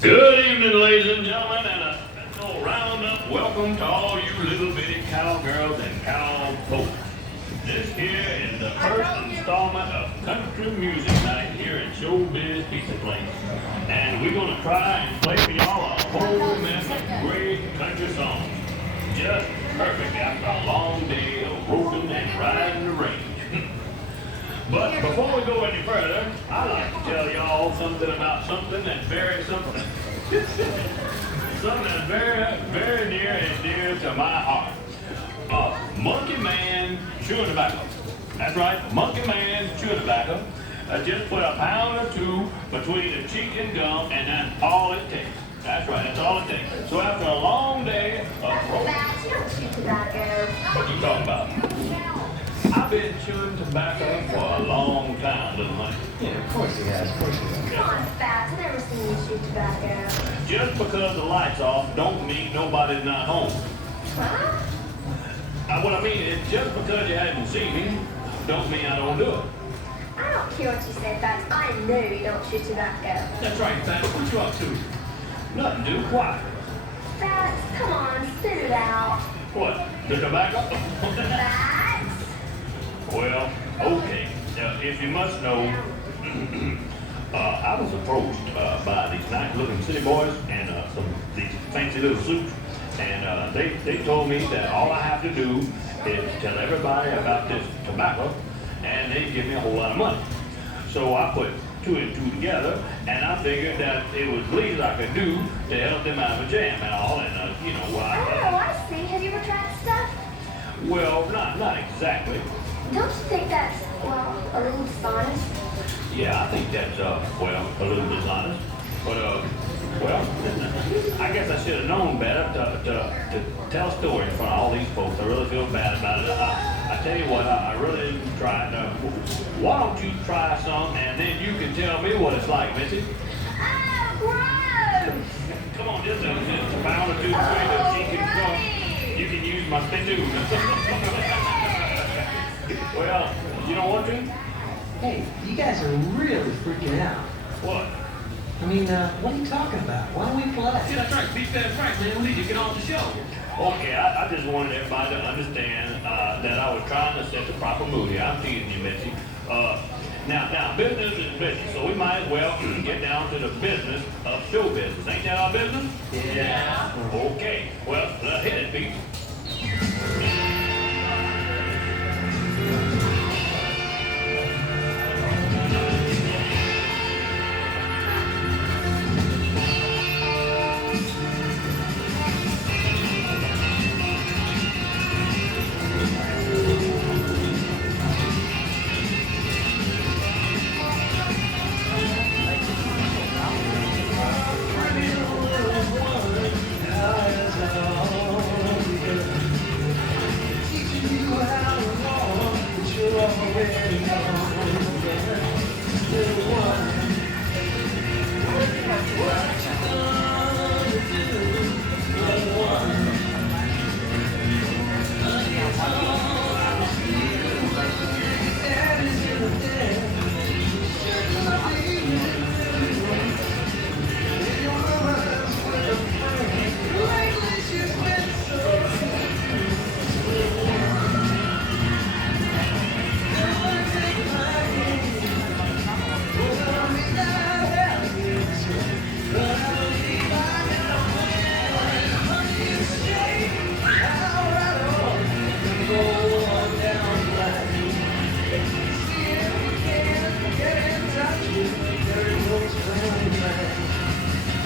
Good evening, ladies and gentlemen, and a special roundup welcome to all you little bitty cowgirls and cowpokes. This here is the first installment of Country Music Night here at Showbiz Pizza Place. And we're going to try and play for y'all a whole mess of great country songs. Just perfect after a long day of roping and riding the range. But before we go any further, I'd like to tell y'all something about something that's very something. Something that's very, very near and dear to my heart. Monkey man chewing tobacco. That's right, monkey man chewing tobacco. Just put a pound or two between the cheek and gum, and that's all it takes. That's right, that's all it takes. So after a long day of roping. You don't chew tobacco. What you talking about? I've been chewing tobacco for a long time, little honey. Yeah, of course he has. Of course he has. Come on, Fats. I've never seen you chew tobacco. Just because the light's off don't mean nobody's not home. Huh? What I mean is just because you haven't seen me don't mean I don't do it. I don't care what you say, Fats. I know you don't chew tobacco. That's right, Fats. What you up to? Nothing, dude. Why? Fats, come on, spit it out. What? The tobacco? Fats? Well, okay. Now, if you must know, I was approached by these nice-looking city boys and these fancy little suits, and they told me that all I have to do is tell everybody about this tobacco, and they give me a whole lot of money. So I put two and two together, and I figured that it was the least I could do to help them out of a jam and all, and you know why. Oh, I see. Have you ever tried stuff? Well, not exactly. Don't you think that's, well, a little dishonest? Yeah, I think that's, well, a little dishonest. But, well, I guess I should have known better to tell a story in front of all these folks. I really feel bad about it. I tell you what, I really didn't try. Why don't you try some, and then you can tell me what it's like, Missy? Oh, gross! Come on, just a pound or two, you can use my spittoon. Well, you don't want to? Hey, you guys are really freaking out. What? I mean, what are you talking about? Why don't we play? Yeah, that's right. Beat that right, man. We need to get on the show. Okay, I just wanted everybody to understand that I was trying to set the proper mood here. I'm teasing you, Missy. Now, business is business, so we might as well get down to the business of show business. Ain't that our business? Yeah. Okay, well, let's hit it, Pete.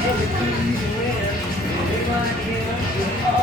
Everything you win, they might hear